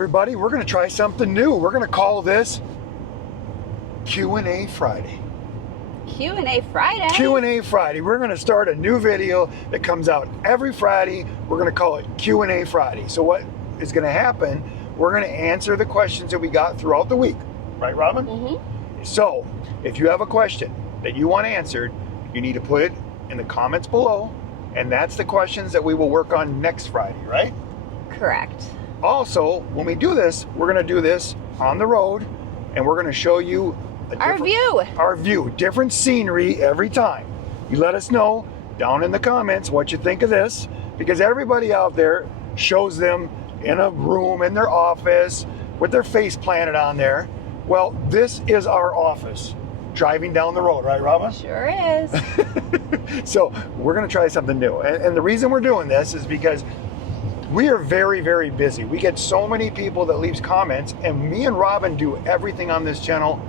everybody, we're going to try something new. We're going to call this Q&A Friday. Q&A Friday? Q&A Friday. We're going to start a new video that comes out every Friday. We're going to call it Q&A Friday. So what is going to happen, we're going to answer the questions that we got throughout the week. Right, Robin? Mm-hmm. So if you have a question that you want answered, you need to put it in the comments below. And that's the questions that we will work on next Friday, right? Correct. Also, when we do this, we're going to do this on the road, and we're going to show you our view, different scenery every time. You let us know down in the comments what you think of this, because everybody out there shows them in a room in their office with their face planted on there. Well, this is our office driving down the road, right, Robin? Sure is. So we're going to try something new. And the reason we're doing this is because we are very, very busy. We get so many people that leaves comments, and me and Robin do everything on this channel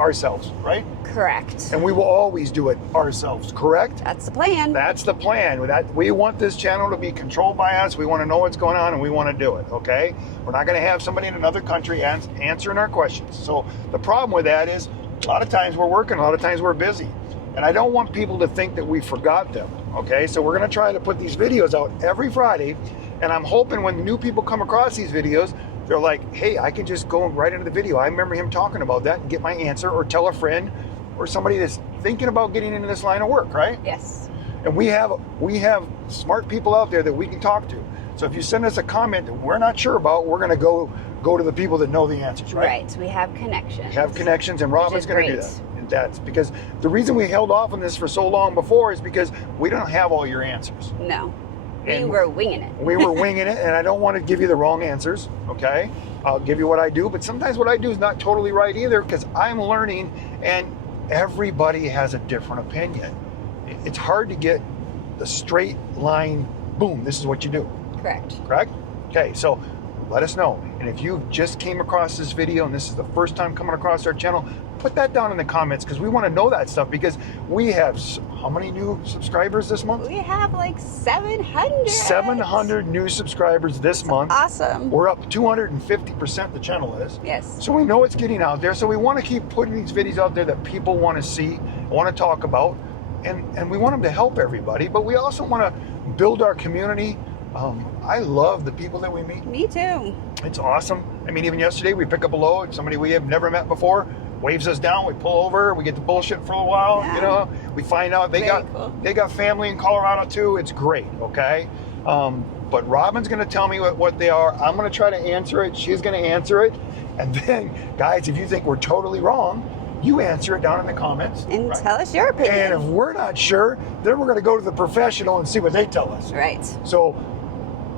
ourselves, right? Correct. And we will always do it ourselves, correct? That's the plan. That's the plan. We want this channel to be controlled by us. We want to know what's going on, and we want to do it, okay? We're not going to have somebody in another country answering our questions. So the problem with that is a lot of times we're working, a lot of times we're busy. And I don't want people to think that we forgot them, okay? So we're going to try to put these videos out every Friday. And I'm hoping when new people come across these videos, they're like, hey, I can just go right into the video. I remember him talking about that and get my answer, or tell a friend or somebody that's thinking about getting into this line of work, right? Yes. And we have smart people out there that we can talk to. So if you send us a comment that we're not sure about, we're going to go to the people that know the answers, right? Right. We have connections. We have connections, and Robin's going to do great. that. And that's because the reason we held off on this for so long before is because we don't have all your answers. No. We And were winging it. We were winging it, and I don't want to give you the wrong answers, okay? I'll give you what I do, but sometimes what I do is not totally right either, because I'm learning, and everybody has a different opinion. It's hard to get the straight line, boom, this is what you do. Correct. Correct? Okay, so let us know. And if you just came across this video and this is the first time coming across our channel, put that down in the comments, because we want to know that stuff, because we have how many new subscribers this month? We have like 700. 700 new subscribers this month. Awesome. We're up 250%, the channel is. Yes. So we know it's getting out there. So we want to keep putting these videos out there that people want to see, want to talk about, and we want them to help everybody, but we also want to build our community. I love the people that we meet. Me too. It's awesome. I mean, even yesterday we pick up a load, somebody we have never met before waves us down, we pull over, we get to bullshit for a while, Yeah. you know, we find out they got family in Colorado too. It's great, okay? But Robin's going to tell me what they are. I'm going to try to answer it. She's going to answer it. And then, guys, if you think we're totally wrong, you answer it down in the comments. And right? tell us your opinion. And if we're not sure, then we're going to go to the professional and see what they tell us. Right. So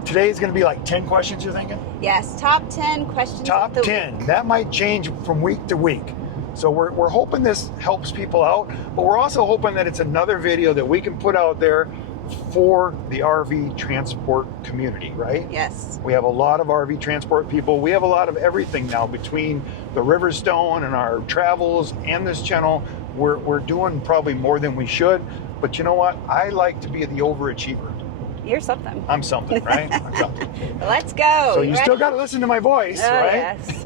today is going to be like 10 questions, you're thinking? Yes, top 10 questions Top of the 10. week. That might change from week to week. So we're hoping this helps people out, but we're also hoping that it's another video that we can put out there for the RV transport community, right? Yes. We have a lot of RV transport people. We have a lot of everything now between the Riverstone and our travels and this channel. We're doing probably more than we should, but you know what? I like to be the overachiever. You're something. I'm something, right? I'm something. Let's go. So you still got to listen to my voice, Oh, right? yes.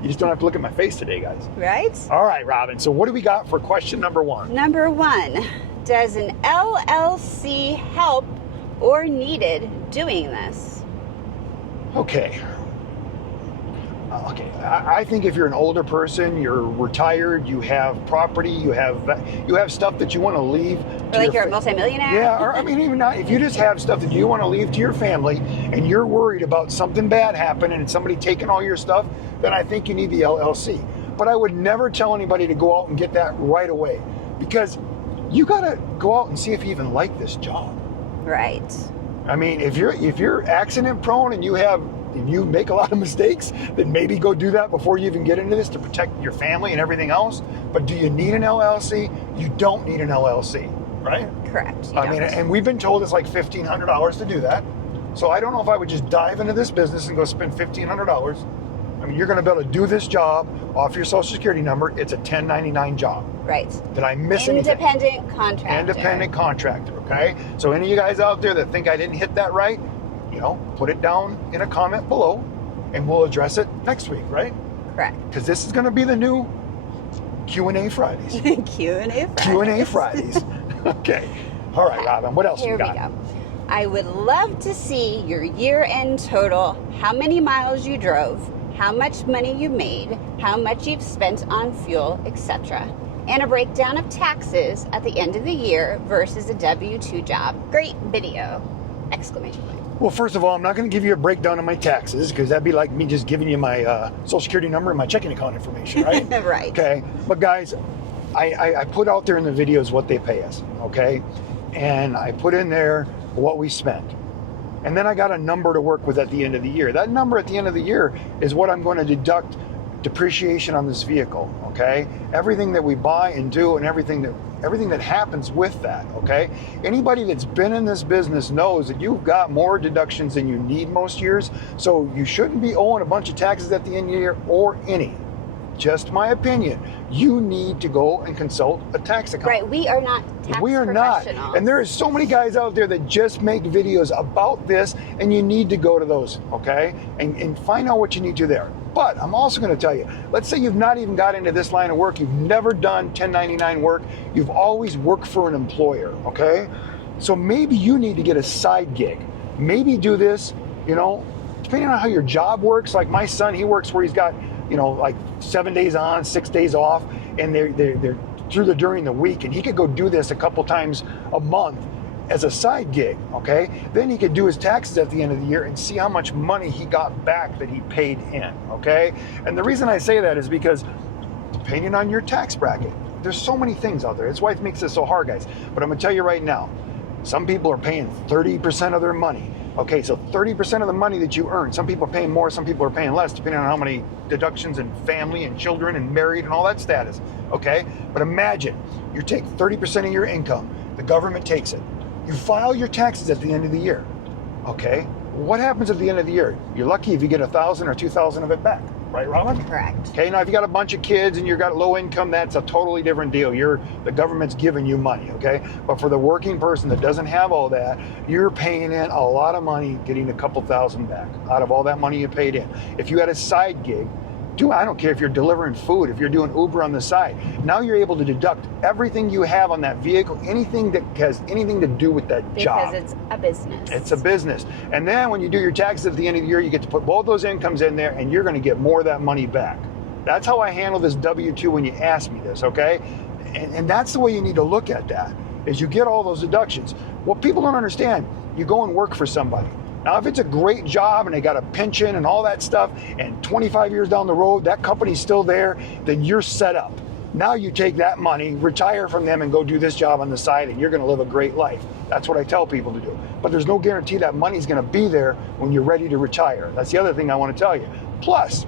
You just don't have to look at my face today, guys. Right? All right, Robin. So what do we got for question number 1? Number 1. Does an LLC help or needed doing this? Okay. I think if you're an older person, you're retired, you have property, you have stuff that you want to leave. Or like you're a multimillionaire? Yeah, or I mean, even not. If you just have stuff that you want to leave to your family, and you're worried about something bad happening and somebody taking all your stuff, then I think you need the LLC. But I would never tell anybody to go out and get that right away, because you got to go out and see if you even like this job. Right. I mean, if you're accident prone and you make a lot of mistakes, then maybe go do that before you even get into this to protect your family and everything else. But do you need an LLC? You don't need an LLC, right? Correct. I mean, and we've been told it's like $1,500 to do that. So I don't know if I would just dive into this business and go spend $1,500. I mean, you're going to be able to do this job off your Social Security number. It's a 1099 job. Right. Did I miss anything? Independent contractor. Independent contractor, okay? So any of you guys out there that think I didn't hit that right, you know, put it down in a comment below, and we'll address it next week, right? Correct. Because this is going to be the new Q&A Fridays. Q&A Fridays. Q&A Fridays. Okay. All right, Robin, what else Here you got? we go. I would love to see your year-end total, how many miles you drove, how much money you made, how much you've spent on fuel, etc. And a breakdown of taxes at the end of the year versus a W-2 job. Great video! Exclamation point. Well, first of all, I'm not going to give you a breakdown of my taxes because that'd be like me just giving you my Social Security number and my checking account information, right? Right. Okay. But guys, I put out there in the videos what they pay us, okay? And I put in there what we spent. And then I got a number to work with at the end of the year. That number at the end of the year is what I'm going to deduct depreciation on this vehicle, okay? Everything that we buy and do and everything that happens with that, okay? Anybody that's been in this business knows that you've got more deductions than you need most years, so you shouldn't be owing a bunch of taxes at the end of the year or any. Just my opinion. You need to go and consult a tax accountant. Right, we are not tax We are not. professionals. And there are so many guys out there that just make videos about this, and you need to go to those, okay? And find out what you need to there. But I'm also going to tell you, let's say you've not even got into this line of work, you've never done 1099 work, you've always worked for an employer, okay? So maybe you need to get a side gig. Maybe do this, depending on how your job works. Like my son, he works where he's got, like 7 days on, 6 days off, and they're during the week, and he could go do this a couple times a month as a side gig, okay? Then he could do his taxes at the end of the year and see how much money he got back that he paid in, okay? And the reason I say that is because depending on your tax bracket, there's so many things out there. That's why it makes this so hard, guys. But I'm gonna tell you right now, some people are paying 30% of their money. Okay, so 30% of the money that you earn, some people are paying more, some people are paying less, depending on how many deductions and family and children and married and all that status, okay? But imagine you take 30% of your income, the government takes it. You file your taxes at the end of the year, okay? What happens at the end of the year? You're lucky if you get 1,000 or 2,000 of it back, right, Robin? Correct. Okay, now if you got a bunch of kids and you've got low income, that's a totally different deal. The government's giving you money, okay? But for the working person that doesn't have all that, you're paying in a lot of money, getting a couple thousand back out of all that money you paid in. If you had a side gig, I don't care if you're delivering food, if you're doing Uber on the side, now you're able to deduct everything you have on that vehicle, anything that has anything to do with that job. Because it's a business. It's a business. And then when you do your taxes at the end of the year, you get to put both those incomes in there and you're going to get more of that money back. That's how I handle this W-2 when you ask me this, okay? And that's the way you need to look at that, is you get all those deductions. What people don't understand, you go and work for somebody. Now, if it's a great job and they got a pension and all that stuff, and 25 years down the road, that company's still there, then you're set up. Now you take that money, retire from them, and go do this job on the side, and you're going to live a great life. That's what I tell people to do. But there's no guarantee that money's going to be there when you're ready to retire. That's the other thing I want to tell you. Plus,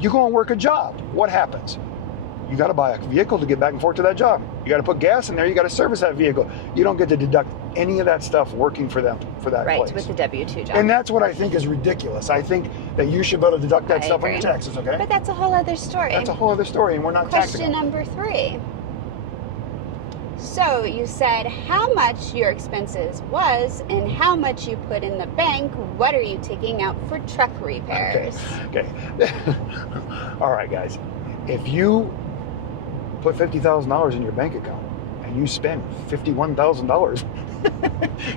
you go and work a job. What happens? You got to buy a vehicle to get back and forth to that job. You got to put gas in there. You got to service that vehicle. You don't get to deduct any of that stuff working for them for that place. Right, with the W-2 job. And that's what I think is ridiculous. I think that you should be able to deduct that stuff on your taxes, okay? But that's a whole other story. That's a whole other story, and we're not taxing. Question number 3. So you said how much your expenses was and how much you put in the bank. What are you taking out for truck repairs? Okay. All right, guys. If you put $50,000 in your bank account and you spend $51,000,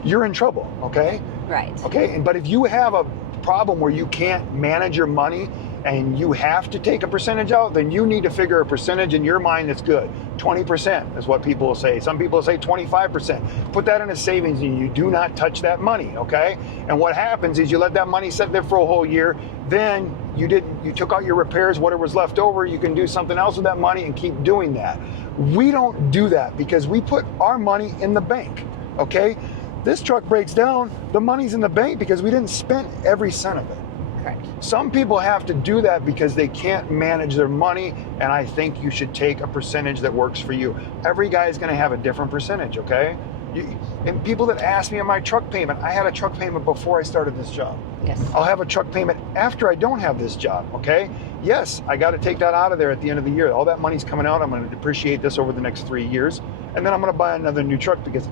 you're in trouble, okay? Right. Okay, but if you have a problem where you can't manage your money and you have to take a percentage out, then you need to figure a percentage in your mind that's good. 20% is what people will say. Some people say 25%. Put that in a savings and you do not touch that money, okay? And what happens is you let that money sit there for a whole year, then you took out your repairs, whatever was left over, you can do something else with that money and keep doing that. We don't do that because we put our money in the bank, okay? This truck breaks down, the money's in the bank because we didn't spend every cent of it. Correct. Some people have to do that because they can't manage their money, and I think you should take a percentage that works for you. Every guy is going to have a different percentage, okay? And people that ask me on my truck payment, I had a truck payment before I started this job. Yes. I'll have a truck payment after I don't have this job, okay? Yes, I got to take that out of there at the end of the year. All that money's coming out. I'm going to depreciate this over the next 3 years, and then I'm going to buy another new truck because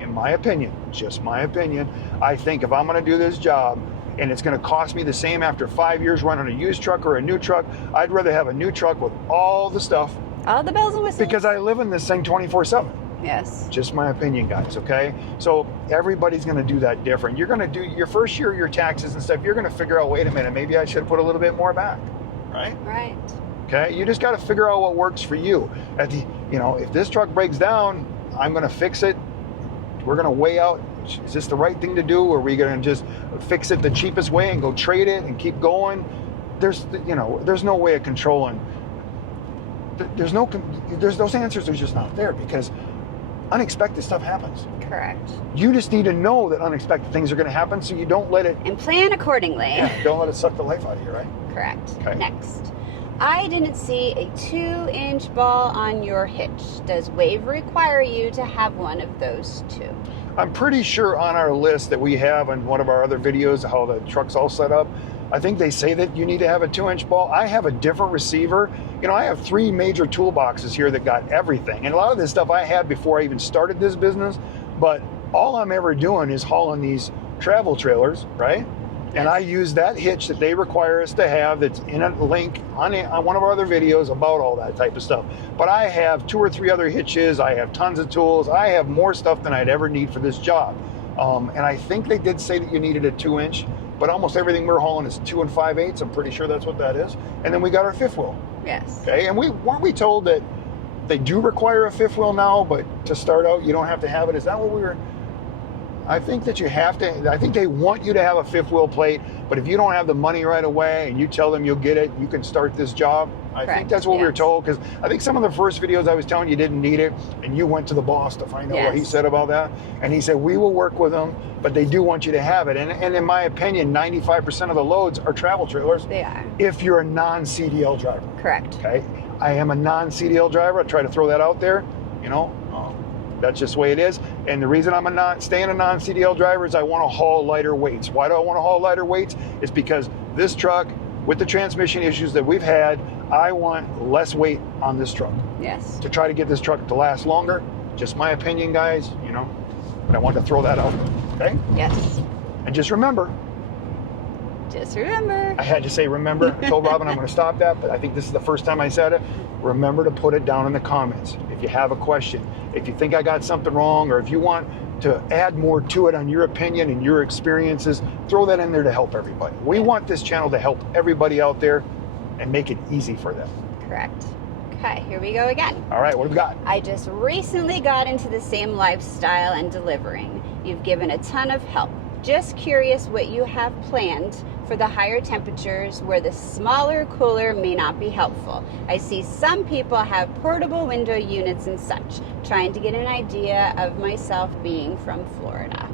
in my opinion, just my opinion, I think if I'm going to do this job, and it's going to cost me the same after 5 years running a used truck or a new truck, I'd rather have a new truck with all the stuff. All the bells and whistles. Because I live in this thing 24/7. Yes. Just my opinion, guys, okay? So everybody's going to do that different. You're going to do your first year, your taxes and stuff, you're going to figure out, wait a minute, maybe I should put a little bit more back, right? Right. Okay? You just got to figure out what works for you. If this truck breaks down, I'm going to fix it. We're going to weigh out, is this the right thing to do? Or are we going to just fix it the cheapest way and go trade it and keep going? There's no way of controlling. There's those answers are just not there because unexpected stuff happens. Correct. You just need to know that unexpected things are going to happen, so you don't let it. And plan accordingly. Yeah, don't let it suck the life out of you, right? Correct. Okay. Next. I didn't see a 2-inch ball on your hitch. Does WAVE require you to have one of those two? I'm pretty sure on our list that we have in one of our other videos how the truck's all set up, I think they say that you need to have a 2-inch ball. I have a different receiver. I have 3 major toolboxes here that got everything. And a lot of this stuff I had before I even started this business, but all I'm ever doing is hauling these travel trailers, right? And I use that hitch that they require us to have that's in a link on one of our other videos about all that type of stuff. But I have 2 or 3 other hitches. I have tons of tools. I have more stuff than I'd ever need for this job. And I think they did say that you needed a 2-inch, but almost everything we're hauling is 2 5/8. I'm pretty sure that's what that is. And then we got our 5th wheel. Yes. Okay, and weren't we told that they do require a 5th wheel now, but to start out you don't have to have it? Is that what we were? I think that you have to. I think they want you to have a 5th wheel plate, but if you don't have the money right away and you tell them you'll get it, you can start this job. I think that's what we were told, because I think some of the first videos I was telling you didn't need it, and you went to the boss to find out what he said about that, and he said we will work with them, but they do want you to have it. And in my opinion, 95% of the loads are travel trailers. They are. If you're a non-CDL driver. Correct. Okay, I am a non-CDL driver. I try to throw that out there. That's just the way it is. And the reason I'm staying a non-CDL driver is I want to haul lighter weights. Why do I want to haul lighter weights? It's because this truck, with the transmission issues that we've had, I want less weight on this truck. Yes. To try to get this truck to last longer. Just my opinion, guys, but I want to throw that out there, okay? Yes. And just remember. I had to say remember. I told Robin I'm going to stop that, but I think this is the first time I said it. Remember to put it down in the comments if you have a question. If you think I got something wrong, or if you want to add more to it on your opinion and your experiences, throw that in there to help everybody. We want this channel to help everybody out there and make it easy for them. Correct. Okay, here we go again. All right, what do we got? I just recently got into the same lifestyle and delivering. You've given a ton of help. Just curious what you have planned for the higher temperatures where the smaller cooler may not be helpful. I see some people have portable window units and such. Trying to get an idea of myself being from Florida.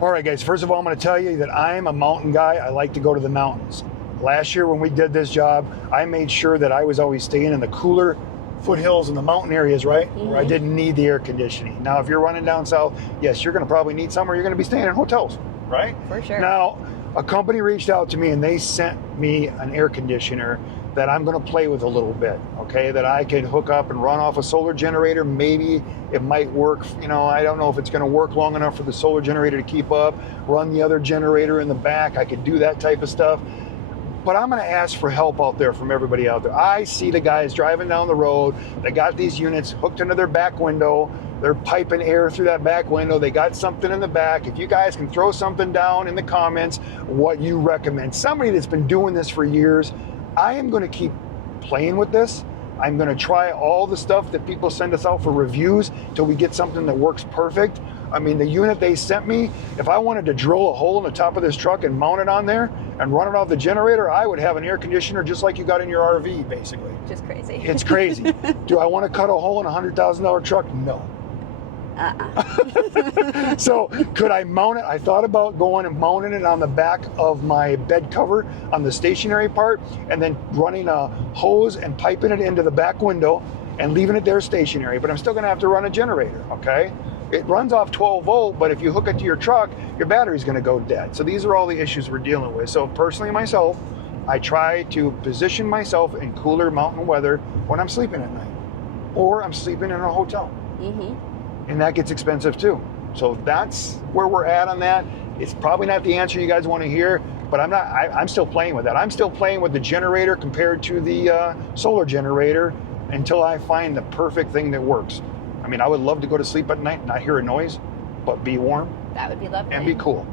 All right, guys, first of all, I'm going to tell you that I'm a mountain guy. I like to go to the mountains. Last year when we did this job, I made sure that I was always staying in the cooler foothills and the mountain areas, right? Where I didn't need the air conditioning. Now, if you're running down south, yes, you're going to probably need some, or you're going to be staying in hotels, right? For sure. Now, a company reached out to me and they sent me an air conditioner that I'm going to play with a little bit, okay? That I could hook up and run off a solar generator. Maybe it might work. I don't know if it's going to work long enough for the solar generator to keep up. Run the other generator in the back. I could do that type of stuff. But I'm going to ask for help out there from everybody out there. I see the guys driving down the road. They got these units hooked into their back window. They're piping air through that back window. They got something in the back. If you guys can throw something down in the comments, what you recommend. Somebody that's been doing this for years. I am going to keep playing with this. I'm going to try all the stuff that people send us out for reviews till we get something that works perfect. I mean, the unit they sent me, if I wanted to drill a hole in the top of this truck and mount it on there and run it off the generator, I would have an air conditioner just like you got in your RV, basically. Just crazy. It's crazy. Do I want to cut a hole in a $100,000 truck? No. So could I mount it? I thought about going and mounting it on the back of my bed cover on the stationary part, and then running a hose and piping it into the back window and leaving it there stationary. But I'm still going to have to run a generator, okay? It runs off 12 volt, but if you hook it to your truck, your battery's going to go dead. So these are all the issues we're dealing with. So personally myself, I try to position myself in cooler mountain weather when I'm sleeping at night, or I'm sleeping in a hotel. And that gets expensive too. So that's where we're at on that. It's probably not the answer you guys want to hear, but I'm still playing with that. I'm still playing with the generator compared to the solar generator until I find the perfect thing that works. I mean, I would love to go to sleep at night and not hear a noise, but be warm. That would be lovely. And be cool.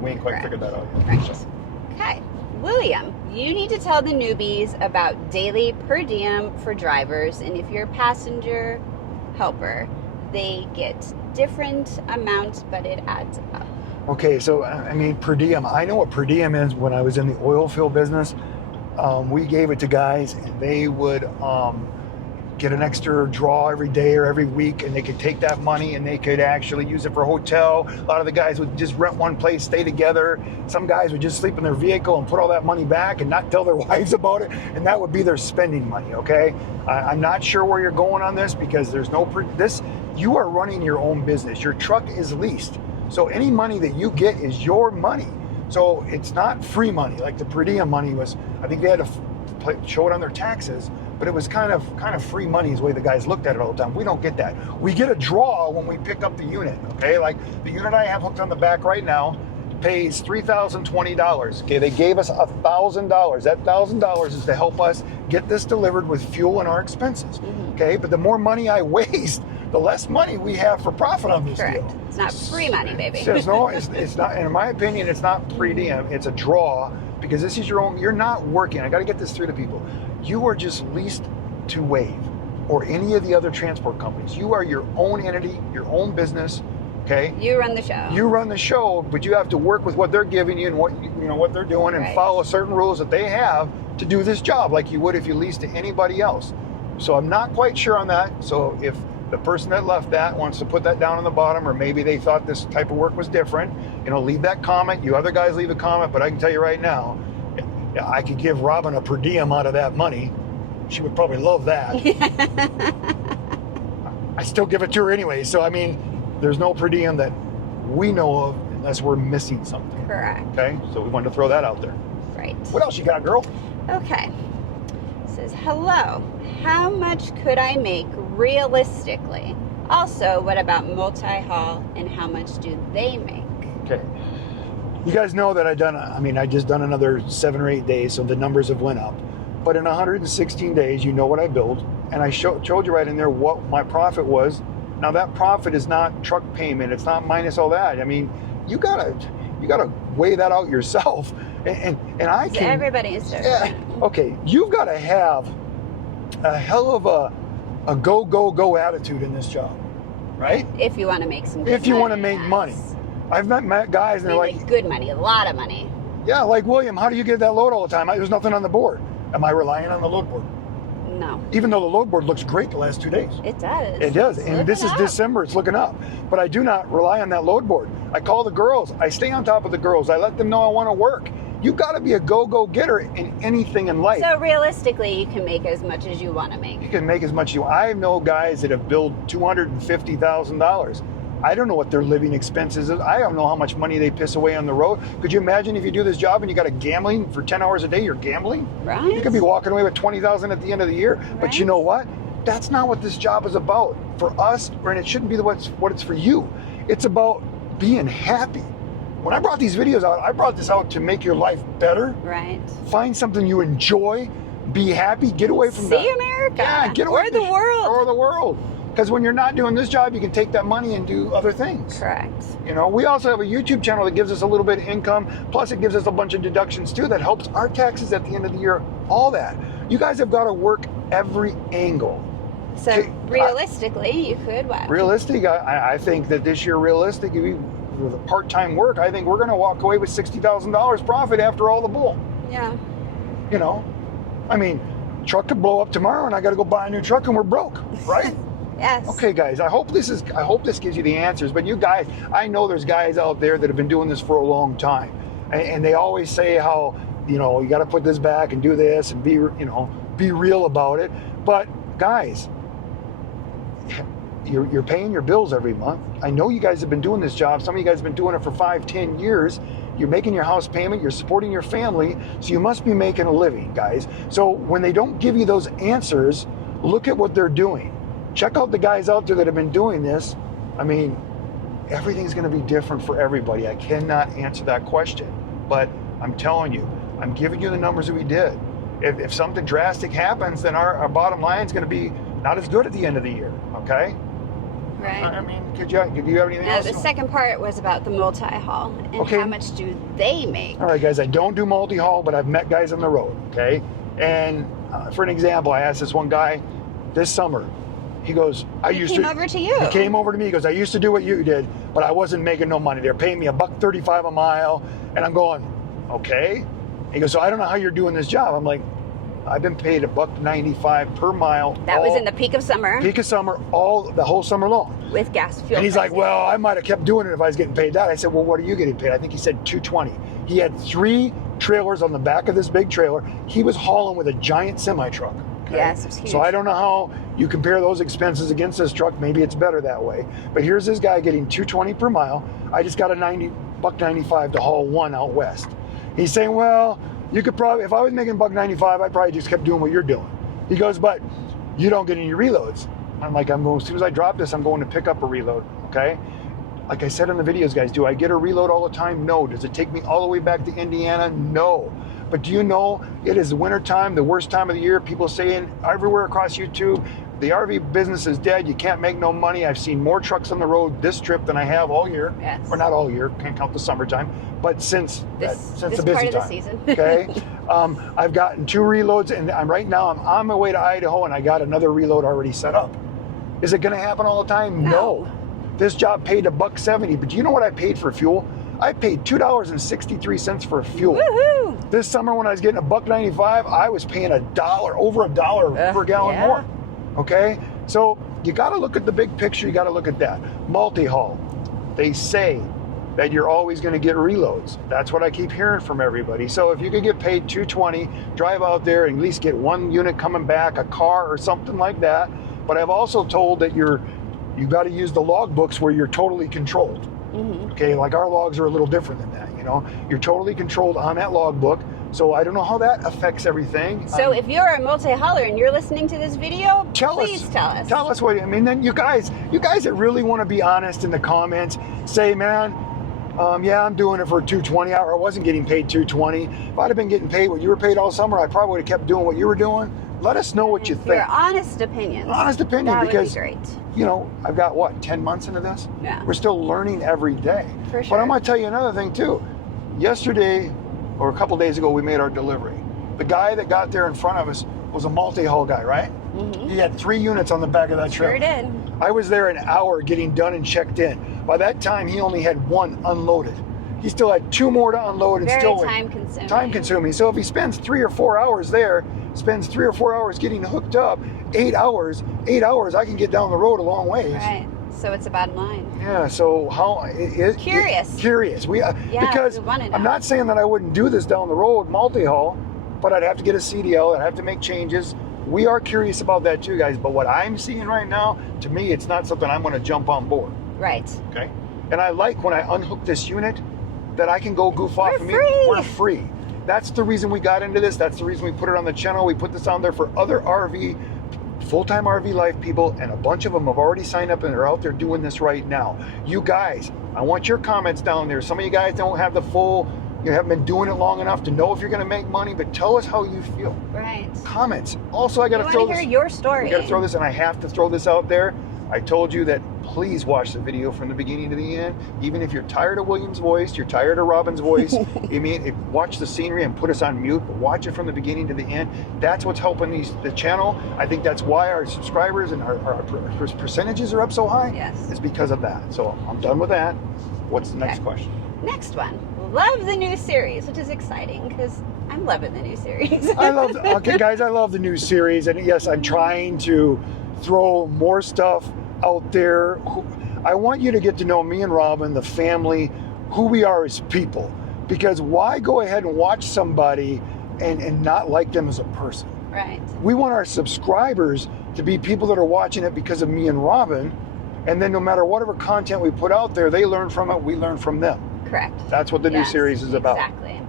We ain't quite figured that out yet. Right. Okay. William, you need to tell the newbies about daily per diem for drivers, and if you're a passenger helper, they get different amounts, but it adds up. Okay, so I mean, per diem. I know what per diem is. When I was in the oil field business, we gave it to guys, and they would get an extra draw every day or every week, and they could take that money and they could actually use it for a hotel. A lot of the guys would just rent one place, stay together. Some guys would just sleep in their vehicle and put all that money back and not tell their wives about it, and that would be their spending money, okay? I'm not sure where you're going on this, because there's no you are running your own business. Your truck is leased, so any money that you get is your money. So it's not free money like the per diem money was. I think they had to show it on their taxes, but it was kind of free money is the way the guys looked at it all the time. We don't get that. We get a draw when we pick up the unit, okay? Like the unit I have hooked on the back right now pays $3,020. Okay, they gave us $1,000. That $1,000 is to help us get this delivered with fuel and our expenses. Okay, but the more money I waste, the less money we have for profit on this Correct. deal. It's not free money, baby. It's not. In my opinion, it's not per diem. It's a draw, because this is your own. You're not working. I got to get this through to people. You are just leased to Wave or any of the other transport companies. You are your own entity, your own business. Okay. You run the show. You run the show, but you have to work with what they're giving you and what they're doing, and follow certain rules that they have to do this job, like you would if you leased to anybody else. So I'm not quite sure on that. So if the person that left that wants to put that down on the bottom, or maybe they thought this type of work was different, leave that comment. You other guys leave a comment, but I can tell you right now, I could give Robin a per diem out of that money. She would probably love that. I still give it to her anyway. So, I mean, there's no per diem that we know of unless we're missing something. Correct. Okay, so we wanted to throw that out there. Right. What else you got, girl? Okay. It says, hello, how much could I make realistically? Also, what about multi-haul, and how much do they make? Okay. You guys know that I just done another 7 or 8 days, so the numbers have went up. But in 116 days, you know what I built, and I showed you right in there what my profit was. Now that profit is not truck payment, it's not minus all that. I mean, you gotta weigh that out yourself. And I can. Everybody is different. Yeah, okay, you've got to have a hell of a go attitude in this job, right? If you want to make some good If you money, want to make money. I've met guys and they're like, good money, a lot of money. Yeah, like, William, how do you get that load all the time? There's nothing on the board. Am I relying on the load board? No. Even though the load board looks great the last 2 days. It does. It does. And this is December, it's looking up. But I do not rely on that load board. I call the girls. I stay on top of the girls. I let them know I want to work. You got to be a go-getter in anything in life. So realistically, you can make as much as you want to make. You can make as much as you want. I know guys that have billed $250,000. I don't know what their living expenses is. I don't know how much money they piss away on the road. Could you imagine if you do this job and you got a gambling for 10 hours a day, you're gambling? Right. You could be walking away with $20,000 at the end of the year. Right. But you know what? That's not what this job is about. For us, and it shouldn't be what it's for you. It's about being happy. When I brought these videos out, I brought this out to make your life better. Right. Find something you enjoy. Be happy. Get away from See America. Yeah, get away or the world. Or the world. Because when you're not doing this job, you can take that money and do other things. Correct. We also have a YouTube channel that gives us a little bit of income. Plus, it gives us a bunch of deductions too that helps our taxes at the end of the year. All that. You guys have got to work every angle. So realistically, you could what? Realistic, I think that this year, with the part-time work, I think we're going to walk away with $60,000 profit after all the bull. Yeah. I mean, truck could blow up tomorrow, and I got to go buy a new truck, and we're broke, right? Yes. Okay, guys, I hope this gives you the answers. But you guys, I know there's guys out there that have been doing this for a long time, and they always say how you got to put this back and do this and be real about it. But guys, you're paying your bills every month. I know you guys have been doing this job. Some of you guys have been doing it for 5-10 years. You're making your house payment. You're supporting your family. So you must be making a living, guys. So when they don't give you those answers, look at what they're doing. Check out the guys out there that have been doing this. I mean, everything's going to be different for everybody. I cannot answer that question, but I'm telling you, I'm giving you the numbers that we did. If something drastic happens, then our bottom line is going to be not as good at the end of the year, okay? Right. I mean, do you have anything else? The second part was about the multi-haul and Okay. how much do they make? All right, guys, I don't do multi-haul, but I've met guys on the road, okay? And for an example, I asked this one guy this summer. He goes, He came over to you. He came over to me. He goes, I used to do what you did, but I wasn't making no money. They're paying me $1.35 a mile. And I'm going, okay. He goes, so I don't know how you're doing this job. I'm like, I've been paid $1.95 per mile. That was in the peak of summer. Peak of summer, the whole summer long. With gas fuel. And he's prices. like, well, I might have kept doing it if I was getting paid that. I said, well, what are you getting paid? I think he said $2.20. He had 3 trailers on the back of this big trailer. He was hauling with a giant semi-truck. Okay? Yes, it was huge. So I don't know how you compare those expenses against this truck. Maybe it's better that way. But here's this guy getting $2.20 per mile. I just got a $1.95 to haul one out west. He's saying, well, you could probably, if I was making $1.95, I'd probably just kept doing what you're doing. He goes, but you don't get any reloads. I'm like, as soon as I drop this, I'm going to pick up a reload, okay? Like I said in the videos, guys, do I get a reload all the time? No. Does it take me all the way back to Indiana? No. But do you know, it is winter time, the worst time of the year. People saying everywhere across YouTube, the RV business is dead. You can't make no money. I've seen more trucks on the road this trip than I have all year. Yes. Or not all year, can't count the summertime, but since the busy part of the time. season. Okay. I've gotten 2 reloads, and I'm on my way to Idaho, and I got another reload already set up. Is it going to happen all the time? No. This job paid $1.70, but do you know what I paid for fuel? I paid $2.63 for fuel. Woohoo! This summer when I was getting $1.95, I was paying over $1 per gallon more. Okay? So you got to look at the big picture. You got to look at that. Multi-haul. They say that you're always going to get reloads. That's what I keep hearing from everybody. So if you could get paid $2.20, drive out there and at least get 1 unit coming back, a car or something like that. But I've also told that you've got to use the log books where you're totally controlled. Mm-hmm. Okay, like our logs are a little different than that, you know. You're totally controlled on that log book. So I don't know how that affects everything. So if you're a multi-hauler and you're listening to this video, please tell us. Tell us what, I mean, then you guys that really want to be honest in the comments, say, man, yeah, I'm doing it for $2.20 hour. I wasn't getting paid $2.20. If I'd have been getting paid what you were paid all summer, I probably would have kept doing what you were doing. Let us know what you think. Your honest opinions. Honest opinion, that because would be great. You know, I've got what, 10 months into this? Yeah. We're still learning every day. For sure. But I'm gonna tell you another thing too. Yesterday, or a couple days ago, we made our delivery. The guy that got there in front of us was a multi-haul guy, right? Mm-hmm. He had 3 units on the back of that trailer. Sure did. I was there an hour getting done and checked in. By that time, he only had 1 unloaded. He still had 2 more to unload and Very still time-consuming. Time-consuming. So if he spends 3 or 4 hours there, spends 3 or 4 hours getting hooked up, 8 hours, I can get down the road a long ways. Right. So it's a bad line. Yeah. So how? Curious. Curious. Because we wanna know. I'm not saying that I wouldn't do this down the road, multi-haul, but I'd have to get a CDL. I'd have to make changes. We are curious about that too, guys. But what I'm seeing right now, to me, it's not something I'm going to jump on board. Right. Okay. And I like when I unhook this unit that I can go goof off. We're free. That's the reason we got into this. That's the reason we put it on the channel. We put this on there for other full-time RV life people, and a bunch of them have already signed up and are out there doing this right now. You guys, I want your comments down there. Some of you guys don't have you haven't been doing it long enough to know if you're going to make money, but tell us how you feel. Right. Comments. Also, I got to throw this. hear your story. I got to throw this, and I have to throw this out there. I told you that please watch the video from the beginning to the end. Even if you're tired of William's voice, you're tired of Robin's voice, watch the scenery and put us on mute, but watch it from the beginning to the end. That's what's helping the channel. I think that's why our subscribers and our percentages are up so high. Yes. It's because of that. So I'm done with that. What's the next question? Next one. Love the new series, which is exciting because I'm loving the new series. Okay, guys, I love the new series. And yes, I'm trying to throw more stuff out there. I want you to get to know me and Robin, the family, who we are as people. Because why go ahead and watch somebody and not like them as a person? Right. We want our subscribers to be people that are watching it because of me and Robin. And then no matter whatever content we put out there, they learn from it, we learn from them. Correct. That's what the new series is about. Exactly.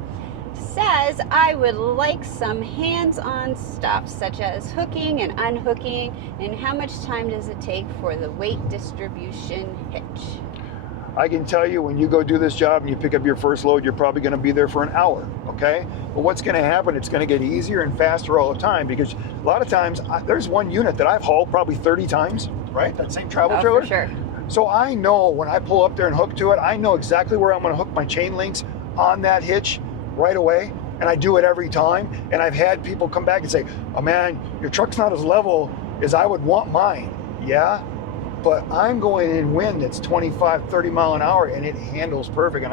Says, I would like some hands-on stuff, such as hooking and unhooking, and how much time does it take for the weight distribution hitch? I can tell you when you go do this job and you pick up your first load, you're probably going to be there for an hour, okay? But what's going to happen, it's going to get easier and faster all the time, because a lot of times, there's one unit that I've hauled probably 30 times, right? That same travel trailer. For sure. So I know when I pull up there and hook to it, I know exactly where I'm going to hook my chain links on that hitch right away. And I do it every time. And I've had people come back and say, oh man, your truck's not as level as I would want mine. Yeah, but I'm going in wind that's 25, 30 mile an hour and it handles perfect.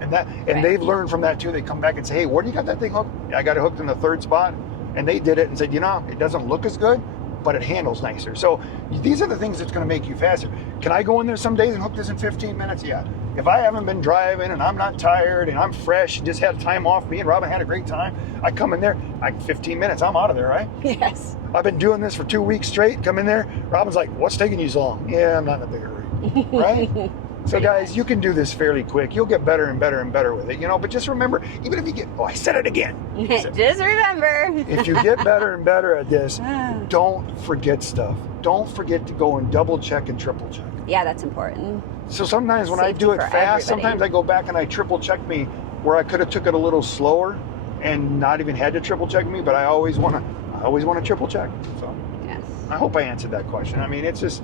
And they've learned from that too. They come back and say, hey, where do you got that thing hooked? I got it hooked in the third spot. And they did it and said, you know, it doesn't look as good, but it handles nicer. So these are the things that's going to make you faster. Can I go in there some days and hook this in 15 minutes? Yeah. If I haven't been driving and I'm not tired and I'm fresh and just had time off, me and Robin had a great time, I come in there, 15 minutes, I'm out of there, right? Yes. I've been doing this for 2 weeks straight, come in there, Robin's like, what's taking you so long? Yeah, I'm not in a big hurry, right? So guys, you can do this fairly quick. You'll get better and better and better with it, you know, but just remember, even if you get, I said it again. Just remember. If you get better and better at this, don't forget stuff. Don't forget to go and double check and triple check. Yeah, that's important. So sometimes when I Safety do it for fast, everybody. sometimes I go back and I triple check me where I could have took it a little slower and not even had to triple check me, but I always want to triple check. So Yes. I hope I answered that question. I mean, it's just,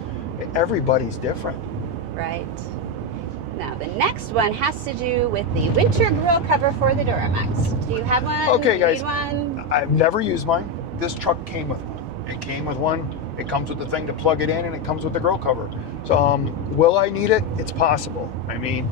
everybody's different. Right. Now, the next one has to do with the winter grill cover for the Duramax. Do you have one? Okay, Do guys. you need one? I've never used mine. This truck came with one. It came with one. It comes with the thing to plug it in, and it comes with the grill cover. So, will I need it? It's possible. I mean,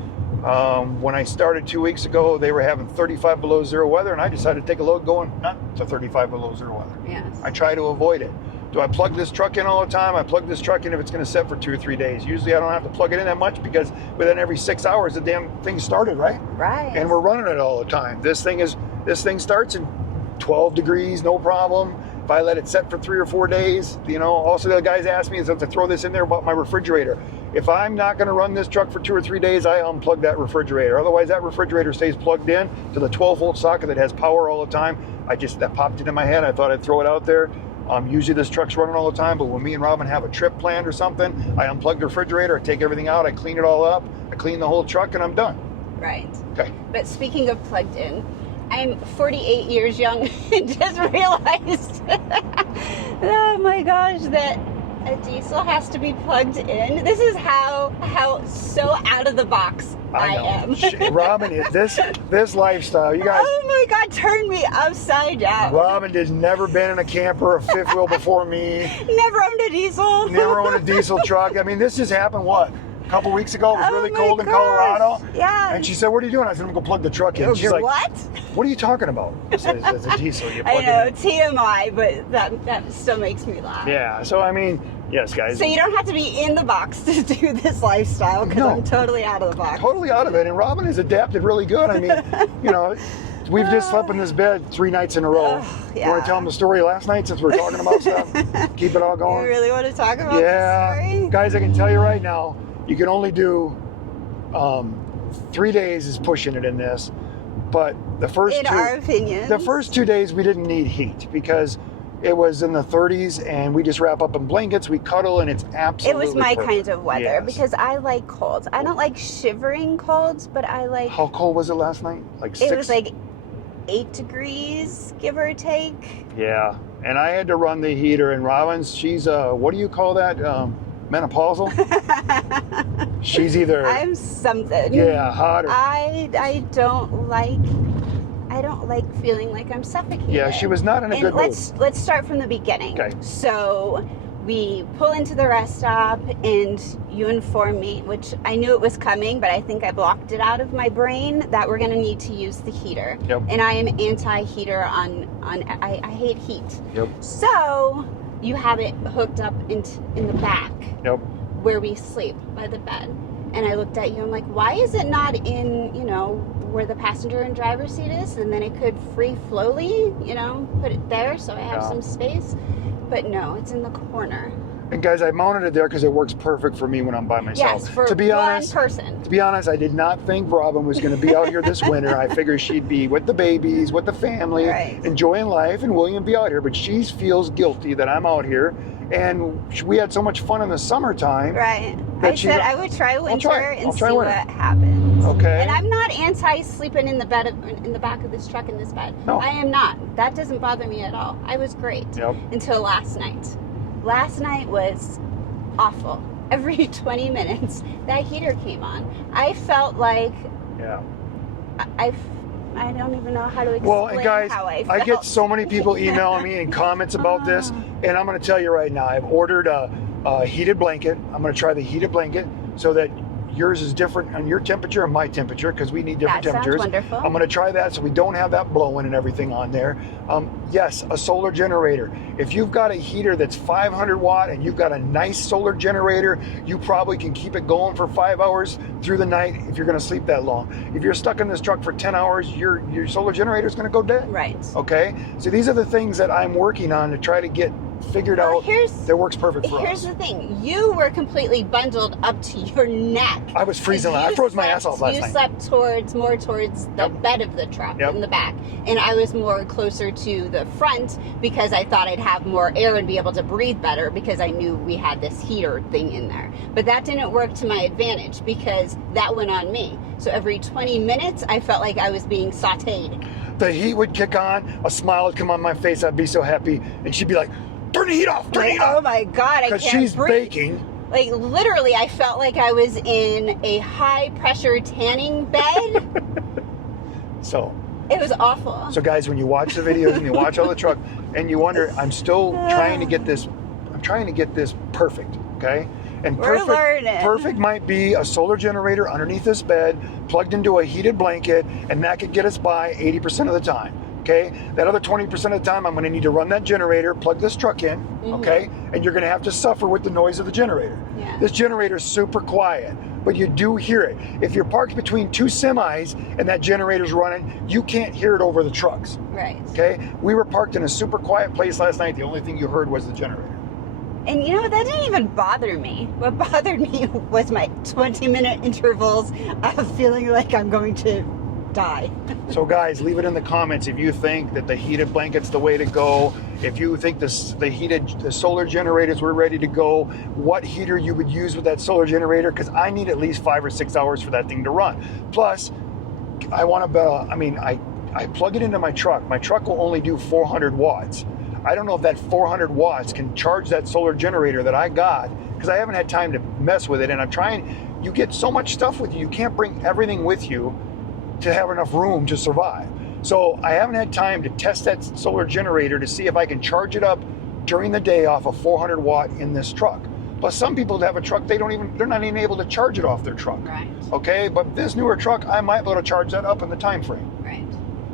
when I started 2 weeks ago, they were having 35 below zero weather, and I decided to take a load going not to 35 below zero weather. Yes. I try to avoid it. Do I plug this truck in all the time? I plug this truck in if it's going to set for 2 or 3 days. Usually I don't have to plug it in that much because within every 6 hours the damn thing started, right? Right. And we're running it all the time. This thing starts in 12 degrees, no problem. If I let it set for 3 or 4 days, you know. Also, the guys asked me is to throw this in there about my refrigerator. If I'm not going to run this truck for 2 or 3 days, I unplug that refrigerator. Otherwise, that refrigerator stays plugged in to the 12-volt socket that has power all the time. That popped into my head. I thought I'd throw it out there. Usually this truck's running all the time, but when me and Robin have a trip planned or something, I unplug the refrigerator, I take everything out, I clean it all up, I clean the whole truck, and I'm done. Right. Okay. But speaking of plugged in, I'm 48 years young and just realized, oh my gosh, that a diesel has to be plugged in. This is how so out of the box I am. Robin, this lifestyle, you guys. Oh my God, turn me upside down. Robin has never been in a camper or fifth wheel before me. Never owned a diesel. Never owned a diesel truck. I mean, this just happened, what? A couple weeks ago, it was really cold in gosh. Colorado. Yeah. And she said, what are you doing? I said, I'm going to plug the truck in. She's like, what? What are you talking about? I said, it's a diesel. You plug I know, it in. TMI, but that still makes me laugh. Yeah, so I mean, yes, guys. So you don't have to be in the box to do this lifestyle, because No. I'm totally out of the box. Totally out of it. And Robin has adapted really good. I mean, you know, we've just slept in this bed 3 nights in a row. Yeah. You want to tell them the story last night since we're talking about stuff? Keep it all You going. really want to talk about Yeah. this story? Guys, I can tell you right now, you can only do 3 days is pushing it in this. But the first In our opinion. the first 2 days we didn't need heat because it was in the 30s and we just wrap up in blankets, we cuddle, and it's It absolutely was my perfect. kind of weather Yes. because I like colds. I don't like shivering colds, but I like. How cold was it last night? Like 6? It was like 8 degrees, give or take. Yeah, and I had to run the heater, and Robin's, she's, what do you call that, menopausal? She's either, I'm something. yeah, hot or, I don't like feeling like I'm suffocated. yeah, she was not in a And good mood. let's start from the beginning. Okay. So we pull into the rest stop and you inform me, which I knew it was coming, but I think I blocked it out of my brain, that we're going to need to use the heater. Yep. And I am anti-heater on I hate heat. Yep, So you have it hooked up in the back yep. where we sleep by the bed. And I looked at you, I'm like, why is it not in, where the passenger and driver seat is? And then it could free flowly, put it there so I have Yeah. some space. But no, it's in the corner. And guys, I mounted it there because it works perfect for me when I'm by myself. Yes, for to be one honest, person. To be honest, I did not think Robin was going to be out here this winter. I figured she'd be with the babies, with the family, Right. enjoying life, and William be out here. But she feels guilty that I'm out here. And we had so much fun in the summertime. Right. That I said I would try winter and see winter. what happens. Okay. And I'm not anti sleeping in the bed in the back of this truck in this bed. No. I am not. That doesn't bother me at all. I was great Yep. until last night. Last night was awful. Every 20 minutes that heater came on. I felt like Yeah. I don't even know how to explain Well, and guys, how I felt. I get so many people emailing me and comments about this, and I'm going to tell you right now, I've ordered a heated blanket. I'm going to try the heated blanket so that yours is different on your temperature and my temperature because we need different That sounds temperatures. wonderful. I'm going to try that so we don't have that blowing and everything on there. Yes, a solar generator. If you've got a heater that's 500 watt and you've got a nice solar generator, you probably can keep it going for 5 hours through the night if you're going to sleep that long. If you're stuck in this truck for 10 hours, your solar generator is going to go dead. Right. Okay? So these are the things that I'm working on to try to get figured out that works perfect for us. Here's the thing. You were completely bundled up to your neck. I was freezing. I froze my ass off last You night. slept more towards the bed of the truck in the back. And I was more closer to the front because I thought I'd have more air and be able to breathe better because I knew we had this heater thing in there. But that didn't work to my advantage because that went on me. So every 20 minutes, I felt like I was being sauteed. The heat would kick on, a smile would come on my face, I'd be so happy, and she'd be like, turn the heat off, turn the heat off. Oh my God, I can't Because she's breathe. baking. Like literally, I felt like I was in a high pressure tanning bed. So It was awful. guys, when you watch the videos and you watch all the truck and you wonder, I'm still trying to get this perfect, okay? And We're learning. perfect might be a solar generator underneath this bed, plugged into a heated blanket, and that could get us by 80% of the time. Okay, that other 20% of the time, I'm going to need to run that generator, plug this truck in, okay, and you're going to have to suffer with the noise of the generator. Yeah. This generator is super quiet, but you do hear it. If you're parked between two semis and that generator's running, you can't hear it over the trucks. Right. Okay, we were parked in a super quiet place last night. The only thing you heard was the generator. And you know, that didn't even bother me. What bothered me was my 20-minute intervals of feeling like I'm going to die. So guys, leave it in the comments if you think that the heated blanket's the way to go. If you think the solar generators were ready to go, what heater you would use with that solar generator, because I need at least 5 or 6 hours for that thing to run. Plus, I want to, I plug it into my truck. My truck will only do 400 watts. I don't know if that 400 watts can charge that solar generator that I got, because I haven't had time to mess with it. And I'm trying, you get so much stuff with you, you can't bring everything with you to have enough room to survive. So I haven't had time to test that solar generator to see if I can charge it up during the day off a 400 watt in this truck. Plus some people that have a truck, they're not even able to charge it off their truck. Right. Okay, but this newer truck, I might be able to charge that up in the time frame. Right.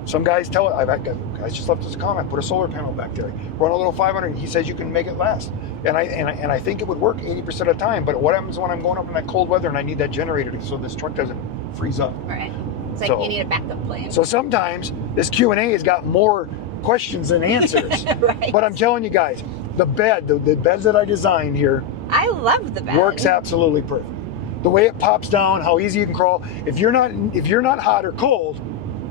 Some guys tell it, I've had guys just left us a comment, put a solar panel back there, run a little 500, he says you can make it last. And I think it would work 80% of the time, but what happens when I'm going up in that cold weather and I need that generator so this truck doesn't freeze up? Right. It's like you need a backup plan. So sometimes this Q&A has got more questions than answers. Right. But I'm telling you guys, the beds that I designed here I love the bed. works absolutely perfect. The way it pops down, how easy you can crawl. If you're not hot or cold,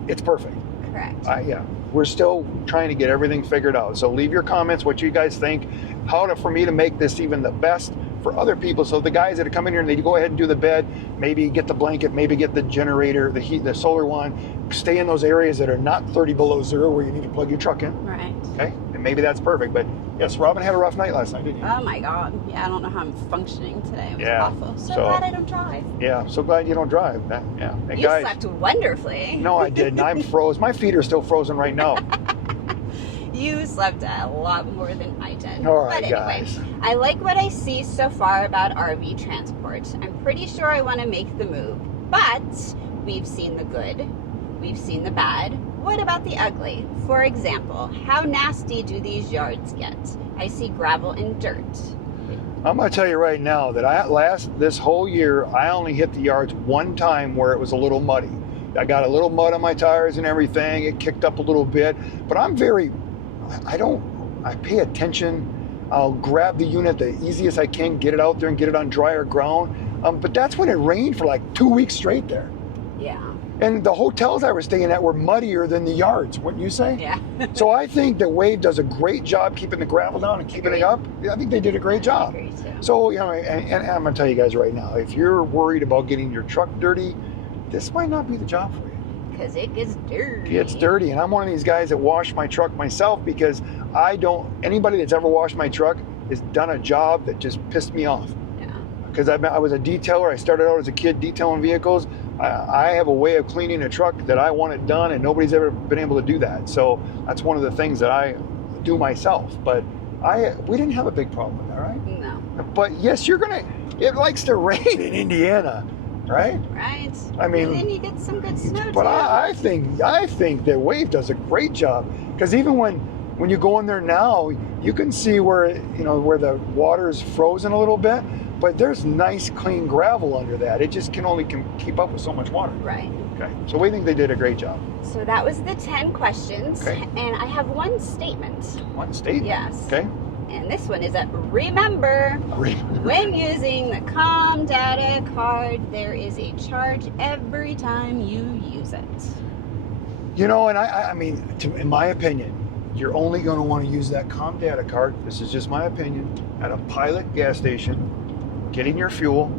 it's perfect. Correct. Yeah, we're still trying to get everything figured out. So leave your comments, what you guys think, for me to make this even the best for other people. So the guys that are coming here and they go ahead and do the bed, maybe get the blanket, maybe get the generator, the solar one, stay in those areas that are not 30 below zero where you need to plug your truck in. Right. Okay, and maybe that's perfect. But yes, Robin had a rough night last night, didn't you? Oh my God. Yeah, I don't know how I'm functioning today. It was Yeah. awful. So So- glad I don't drive. Yeah, so glad you don't drive. Yeah, and You guys, slept wonderfully. no, I didn't. I'm froze. My feet are still frozen right now. You slept a lot more than I did. All right, but anyway, guys. I like what I see so far about RV transport. I'm pretty sure I want to make the move. But we've seen the good, we've seen the bad. What about the ugly? For example, how nasty do these yards get? I see gravel and dirt. I'm going to tell you right now that this whole year, I only hit the yards one time where it was a little muddy. I got a little mud on my tires and everything. It kicked up a little bit, but I pay attention. I'll grab the unit the easiest I can, get it out there and get it on drier ground. But that's when it rained for like 2 weeks straight there. Yeah. And the hotels I was staying at were muddier than the yards, wouldn't you say? Yeah. So I think that Wave does a great job keeping the gravel down and keeping it up. I think they did a great job. I agree too. So, you know, and I'm gonna tell you guys right now, if you're worried about getting your truck dirty, this might not be the job for you. Because it gets dirty. It's dirty, and I'm one of these guys that wash my truck myself because anybody that's ever washed my truck has done a job that just pissed me off. Yeah. Because I was a detailer. I started out as a kid detailing vehicles. I have a way of cleaning a truck that I want it done, and nobody's ever been able to do that. So that's one of the things that I do myself. But we didn't have a big problem with that, right? No. But yes, it likes to rain in Indiana, right? Right. I mean, and then you get some good snow but too. I think that Wave does a great job, because even when you go in there now, you can see where the water is frozen a little bit, but there's nice clean gravel under that. It just can only keep up with so much water. Right. Okay, so we think they did a great job. So that was the 10 questions, Okay. and I have one statement. One statement. Yes. Okay. And this one is that remember, when using the Com Data card, there is a charge every time you use it. You know, and I mean, in my opinion, you're only going to want to use that Com Data card, this is just my opinion, at a Pilot gas station, getting your fuel,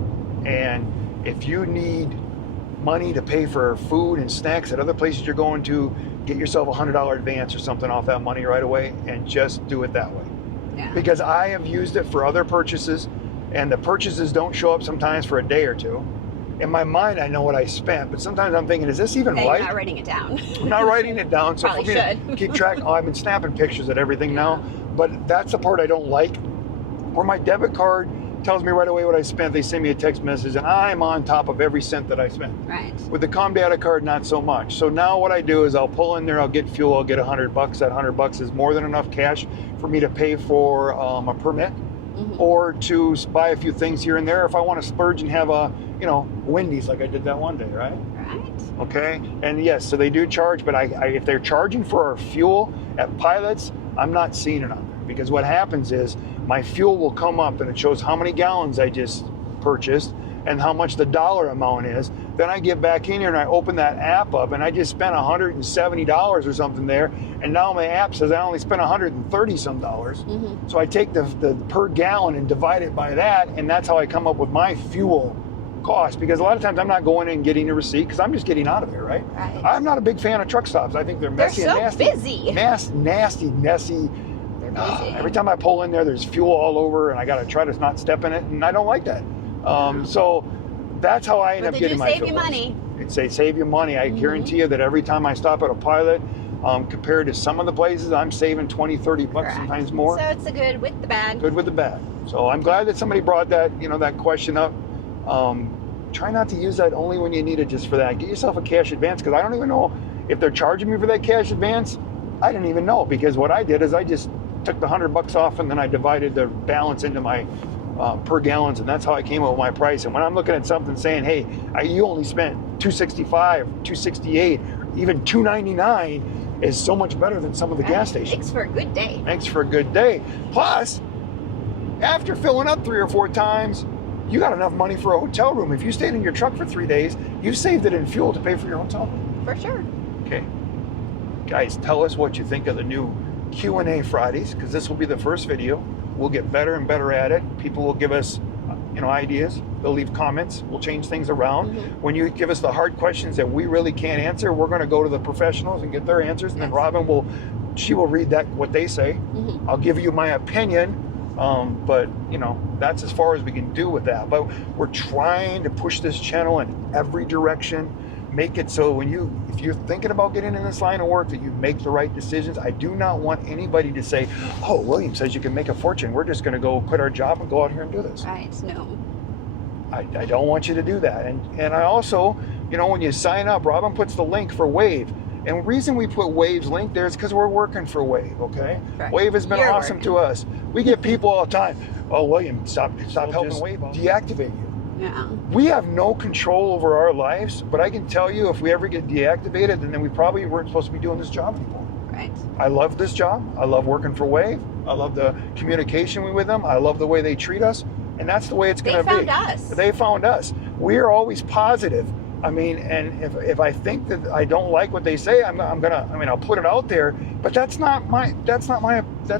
and if you need money to pay for food and snacks at other places you're going to, get yourself $100 advance or something off that money right away, and just do it that way. Yeah. Because I have used it for other purchases, and the purchases don't show up sometimes for a day or two. In my mind, I know what I spent, but sometimes I'm thinking, is this even Hey, right? you're not writing it down. I'm not writing it down, so Probably for me to keep track. Oh, I've been snapping pictures at everything now, but that's the part I don't like. Where my debit card tells me right away what I spent, they send me a text message, and I'm on top of every cent that I spent. Right. With the Com Data card, not so much. So now what I do is I'll pull in there, I'll get fuel, I'll get $100. That $100 is more than enough cash for me to pay for a permit, or to buy a few things here and there if I want to splurge and have a, Wendy's like I did that one day, right? Right. Okay, and yes, so they do charge, but if they're charging for our fuel at Pilots, I'm not seeing it on there, because what happens is my fuel will come up and it shows how many gallons I just purchased and how much the dollar amount is. Then I get back in here and I open that app up, and I just spent $170 or something there, and now my app says I only spent $130 some dollars. So I take the per gallon and divide it by that, and that's how I come up with my fuel cost, because a lot of times I'm not going in and getting a receipt because I'm just getting out of there, right? Right. I'm not a big fan of truck stops. I think they're messy They're and so nasty. busy. Nasty. They're busy. Every time I pull in there's fuel all over, and I got to try to not step in it, and I don't like that. So that's how I end But up they getting do my save fuel you costs. money. They save you money. I guarantee you that every time I stop at a Pilot, compared to some of the places, I'm saving $20-30, Correct. sometimes more. So it's the good with the bad. Good with the bad. So I'm glad that somebody brought that, that question up. Try not to use that only when you need it just for that. Get yourself a cash advance, because I don't even know if they're charging me for that cash advance. I didn't even know, because what I did is I just took the $100 off, and then I divided the balance into my per gallons, and that's how I came up with my price. And when I'm looking at something saying, hey, you only spent $265, $268, even $299, is so much better than some of the gas stations. Makes for a good day. Makes for a good day. Plus, after filling up 3 or 4 times, you got enough money for a hotel room. If you stayed in your truck for 3 days, you've saved it in fuel to pay for your hotel room. For sure. Okay. Guys, tell us what you think of the new Q&A Fridays, because this will be the first video. We'll get better and better at it. People will give us, ideas. They'll leave comments. We'll change things around. When you give us the hard questions that we really can't answer, we're going to go to the professionals and get their answers. And then Robin will read what they say. I'll give you my opinion. But that's as far as we can do with that. But we're trying to push this channel in every direction. Make it so if you're thinking about getting in this line of work, that you make the right decisions. I do not want anybody to say, oh, William says you can make a fortune, we're just going to go quit our job and go out here and do this. Right. No. I don't want you to do that. And I also, when you sign up, Robin puts the link for Wave. And the reason we put Wave's link there is because we're working for Wave, okay? Right. Wave has been You're awesome working. to us. We get people all the time, oh, William, stop helping Wave. Deactivate you. Yeah. We have no control over our lives, but I can tell you, if we ever get deactivated, then we probably weren't supposed to be doing this job anymore. Right. I love this job. I love working for Wave. I love the communication with them. I love the way they treat us. And that's the way it's going to be. They found us. They found us. We are always positive. I mean, and if I think that I don't like what they say, I'll put it out there, but that's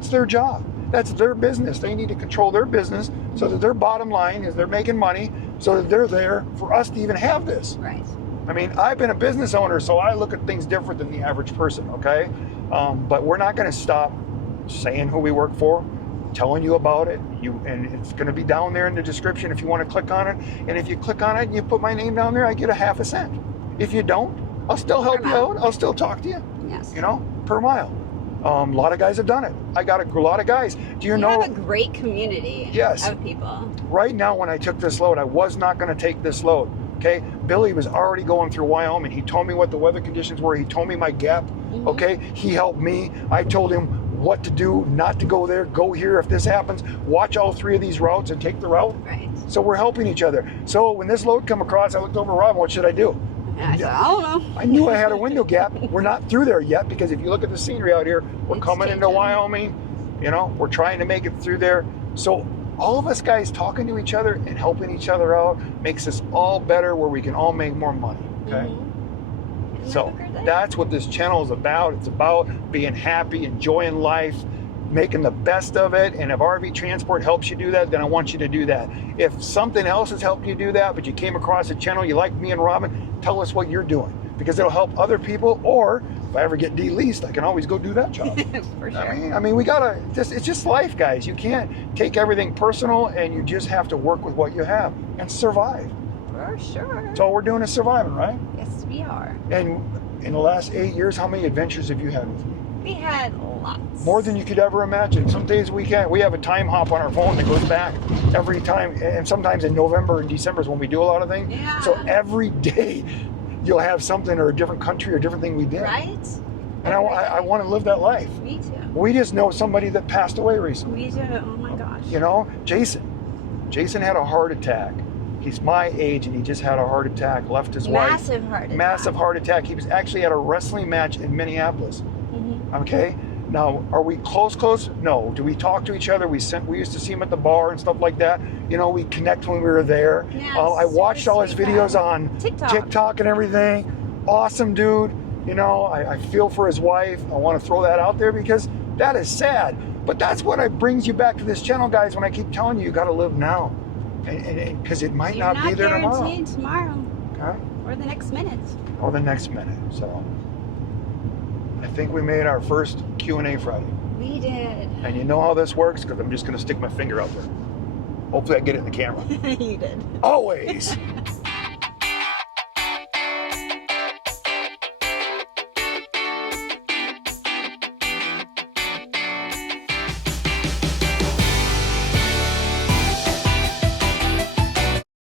their job. That's their business. They need to control their business so that their bottom line is they're making money, so that they're there for us to even have this. Right. I mean, I've been a business owner, so I look at things different than the average person, okay? But we're not going to stop saying who we work for, telling you about it, and it's going to be down there in the description if you want to click on it. And if you click on it and you put my name down there, I get a half a cent. If you don't, I'll still help you out. I'll still talk to you. Yes. You know, per mile. A lot of guys have done it. I got a lot of guys. Do you know? You have a great community of people. Right now, when I took this load, I was not going to take this load. Okay, Billy was already going through Wyoming. He told me what the weather conditions were. He told me my gap. Mm-hmm. Okay, he helped me. I told him what to do, not to go there, go here if this happens. Watch all 3 of these routes and take the route. Right. So we're helping each other. So when this load come across, I looked over, Rob, what should I do? And I said, I don't know. I knew I had a window gap. We're not through there yet, because if you look at the scenery out here, we're coming into Wyoming. You know, we're trying to make it through there. So all of us guys talking to each other and helping each other out makes us all better, where we can all make more money. Okay. Mm-hmm. So that's what this channel is about. It's about being happy, enjoying life, making the best of it. And if RV transport helps you do that, then I want you to do that. If something else has helped you do that, but you came across a channel, you like me and Robin, tell us what you're doing, because it'll help other people. Or if I ever get de-leased, I can always go do that job. For sure. I mean, we gotta it's just life, guys. You can't take everything personal, and you just have to work with what you have and survive. For sure. So all we're doing is surviving, right? Yes, we are. And in the last 8 years, how many adventures have you had with me? We had lots. More than you could ever imagine. Some days we have a time hop on our phone that goes back every time, and sometimes in November and December is when we do a lot of things. Yeah. So every day you'll have something, or a different country, or a different thing we did. Right? And I want to live that life. Me too. We just know somebody that passed away recently. We do. Oh my gosh. You know, Jason had a heart attack. He's my age, and he just had a heart attack, left his wife. Massive heart attack. He was actually at a wrestling match in Minneapolis. Mm-hmm. Okay? Now, are we close? No. Do we talk to each other? We used to see him at the bar and stuff like that. You know, we connect when we were there. Yeah, I watched all his videos on TikTok and everything. Awesome dude. You know, I feel for his wife. I want to throw that out there, because that is sad. But that's what brings you back to this channel, guys, when I keep telling you got to live now. And because it might not be there tomorrow. Okay? Or the next minute. So I think we made our first Q&A Friday. We did. And you know how this works, because I'm just going to stick my finger out there. Hopefully I get it in the camera. You did. Always.